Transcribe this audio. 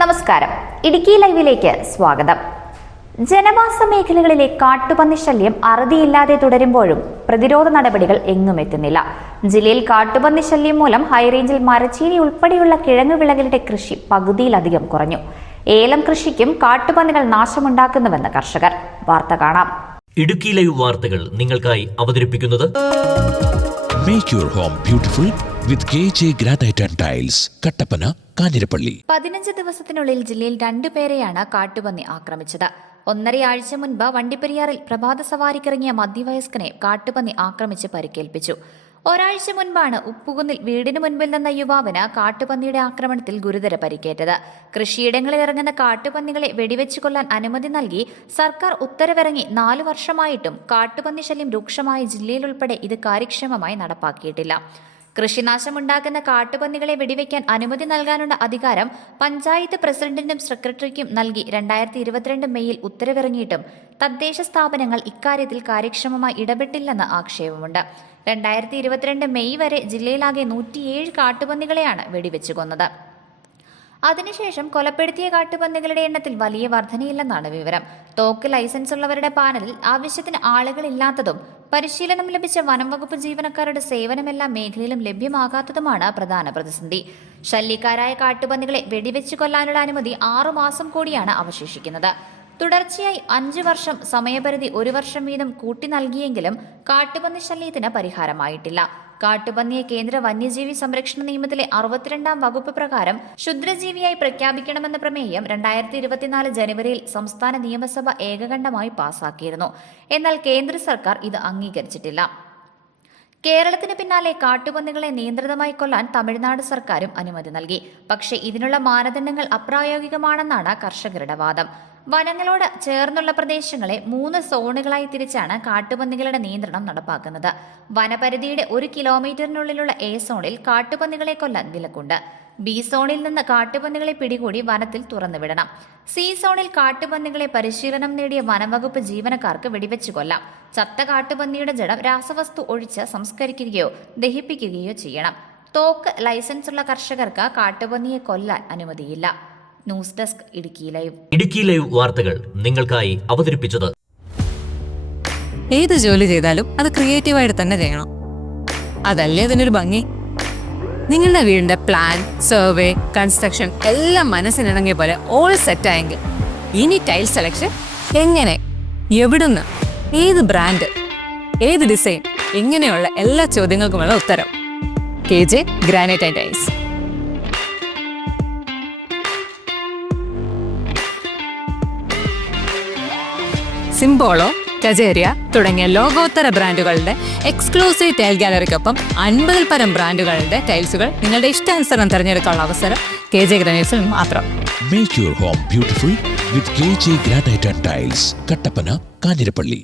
നമസ്കാരം. ഇടുക്കി ലൈവിലേക്ക് സ്വാഗതം. ജനവാസ മേഖലകളിലെ കാട്ടുപന്നി ശല്യം അറുതിയില്ലാതെ തുടരുമ്പോഴും പ്രതിരോധ നടപടികൾ എങ്ങും എത്തുന്നില്ല. ജില്ലയിൽ കാട്ടുപന്നി ശല്യം മൂലം ഹൈറേഞ്ചിൽ മരച്ചീനി ഉൾപ്പെടെയുള്ള കിഴങ്ങുവിളകളുടെ കൃഷി പകുതിയിലധികം കുറഞ്ഞു. ഏലം കൃഷിക്കും കാട്ടുപന്നികൾ നാശമുണ്ടാക്കുന്നുവെന്ന് കർഷകർ. വാർത്ത കാണാം. ഇടുക്കി ലൈവ് വാർത്തകൾ നിങ്ങൾക്കായി അവതരിപ്പിക്കുന്നത് Make your home beautiful with KJ Granite and Tiles, Kattappana, Kanjirappally. 15 ദിവസത്തിനുള്ളിൽ ജില്ലയിൽ 2 പേരെയാണ് കാട്ടുപന്നി ആക്രമിച്ചത്. 1.5 ആഴ്ച മുൻപ് വണ്ടിപ്പെരിയാറിൽ പ്രഭാത സവാരിക്കിറങ്ങിയ മധ്യവയസ്കനെ കാട്ടുപന്നി ആക്രമിച്ച് പരിക്കേൽപ്പിച്ചു. ഒരാഴ്ച മുൻപാണ് ഉപ്പുകുന്നിൽ വീടിന് മുൻപിൽ നിന്ന യുവാവിന് കാട്ടുപന്നിയുടെ ആക്രമണത്തിൽ ഗുരുതര പരിക്കേറ്റത്. കൃഷിയിടങ്ങളിൽ ഇറങ്ങുന്ന കാട്ടുപന്നികളെ വെടിവെച്ചു കൊല്ലാൻ അനുമതി നൽകി സർക്കാർ ഉത്തരവിറങ്ങി 4 വർഷമായിട്ടും കാട്ടുപന്നി ശല്യം രൂക്ഷമായ ജില്ലയിലുൾപ്പെടെ ഇത് കാര്യക്ഷമമായി നടപ്പാക്കിയിട്ടില്ല. കൃഷിനാശമുണ്ടാക്കുന്ന കാട്ടുപന്നികളെ വെടിവെക്കാൻ അനുമതി നൽകാനുള്ള അധികാരം പഞ്ചായത്ത് പ്രസിഡന്റിനും സെക്രട്ടറിക്കും നൽകി 2022 മെയ്യിൽ ഉത്തരവിറങ്ങിയിട്ടും തദ്ദേശ സ്ഥാപനങ്ങൾ ഇക്കാര്യത്തിൽ കാര്യക്ഷമമായി ഇടപെട്ടില്ലെന്ന് ആക്ഷേപമുണ്ട്. 2022 മെയ് വരെ ജില്ലയിലാകെ 107 കാട്ടുപന്നികളെയാണ് വെടിവെച്ചു കൊന്നത്. അതിനുശേഷം കൊലപ്പെടുത്തിയ കാട്ടുപന്നികളുടെ എണ്ണത്തിൽ വലിയ വർധനയില്ലെന്നാണ് വിവരം. തോക്ക് ലൈസൻസ് ഉള്ളവരുടെ പാനലിൽ ആവശ്യത്തിന് ആളുകളില്ലാത്തതും പരിശീലനം ലഭിച്ച വനം വകുപ്പ് ജീവനക്കാരുടെ സേവനമെല്ലാം മേഖലയിലും ലഭ്യമാകാത്തതുമാണ് പ്രധാന പ്രതിസന്ധി. ശല്യക്കാരായ കാട്ടുപന്നികളെ വെടിവെച്ചു കൊല്ലാനുള്ള അനുമതി 6 മാസം കൂടിയാണ് അവശേഷിക്കുന്നത്. തുടർച്ചയായി 5 വർഷം സമയപരിധി 1 വർഷം വീതം കൂട്ടി നൽകിയെങ്കിലും കാട്ടുപന്നി ശല്യത്തിന് പരിഹാരമായിട്ടില്ല. കാട്ടുപന്നിയെ കേന്ദ്ര വന്യജീവി സംരക്ഷണ നിയമത്തിലെ 62ാം വകുപ്പ് പ്രകാരം ക്ഷുദ്രജീവിയായി പ്രഖ്യാപിക്കണമെന്ന പ്രമേയം 2024 ജനുവരിയിൽ സംസ്ഥാന നിയമസഭ ഏകകണ്ഠമായി പാസാക്കിയിരുന്നു. എന്നാൽ കേന്ദ്ര സർക്കാർ ഇത് അംഗീകരിച്ചിട്ടില്ല. കേരളത്തിന് പിന്നാലെ കാട്ടുപന്നികളെ നിയന്ത്രിതമായി കൊല്ലാൻ തമിഴ്നാട് സർക്കാരും അനുമതി നൽകി. പക്ഷേ ഇതിനുള്ള മാനദണ്ഡങ്ങൾ അപ്രായോഗികമാണെന്നാണ് കർഷകരുടെ വാദം. വനങ്ങളോട് ചേർന്നുള്ള പ്രദേശങ്ങളെ 3 സോണുകളായി തിരിച്ചാണ് കാട്ടുപന്നികളുടെ നിയന്ത്രണം നടപ്പാക്കുന്നത്. വനപരിധിയുടെ 1 കിലോമീറ്ററിനുള്ളിലുള്ള എ സോണിൽ കാട്ടുപന്നികളെ കൊല്ലാൻ വിലക്കുണ്ട്. ബി സോണിൽ നിന്ന് കാട്ടുപന്നികളെ പിടികൂടി വനത്തിൽ തുറന്നുവിടണം. സി സോണിൽ കാട്ടുപന്നികളെ പരിശീലനം നേടിയ വനംവകുപ്പ് ജീവനക്കാർക്ക് വെടിവെച്ചു കൊല്ലാം. ചത്ത കാട്ടുപന്നിയുടെ ജഡം രാസവസ്തു ഒഴിച്ച് സംസ്കരിക്കുകയോ ദഹിപ്പിക്കുകയോ ചെയ്യണം. തോക്ക് ലൈസൻസ് ഉള്ള കർഷകർക്ക് കാട്ടുപന്നിയെ കൊല്ലാൻ അനുമതിയില്ല. News desk Idukki live. Idukki live വാർത്തകൾ നിങ്ങൾക്കായി അവതരിപ്പിച്ചത് ഏത് ജോലി ചെയ്താലും അത് ക്രിയേറ്റീവായിട്ട് തന്നെ ചെയ്യണം. അതല്ലേ അതിനൊരു ഭംഗി. നിങ്ങളുടെ വീടിന്റെ പ്ലാൻ, സർവേ, കൺസ്ട്രക്ഷൻ എല്ലാം മനസ്സിനിണങ്ങിയ പോലെ ഓൾ സെറ്റായെങ്കിൽ ഇനി ടൈൽ സെലക്ഷൻ എങ്ങനെ, എവിടുന്ന്, ഏത് ബ്രാൻഡ്, ഏത് ഡിസൈൻ, ഇങ്ങനെയുള്ള എല്ലാ ചോദ്യങ്ങൾക്കുമുള്ള ഉത്തരം KJ ഗ്രാനൈറ്റ് ആൻഡ് ടൈൽസ്. സിംബോളോ, ടജേരിയ തുടങ്ങിയ ലോകോത്തര ബ്രാൻഡുകളുടെ എക്സ്ക്ലൂസീവ് ടൈൽ ഗാലറിക്കൊപ്പം 50-ൽ പരം ബ്രാൻഡുകളുടെ ടൈൽസുകൾ നിങ്ങളുടെ ഇഷ്ടാനുസരണം തിരഞ്ഞെടുക്കാനുള്ള അവസരം KJ ഗ്രാനൈറ്റ്സിൽ മാത്രം. Make your home beautiful with KJ Granite and Tiles, Kattappana, Kanjirappally.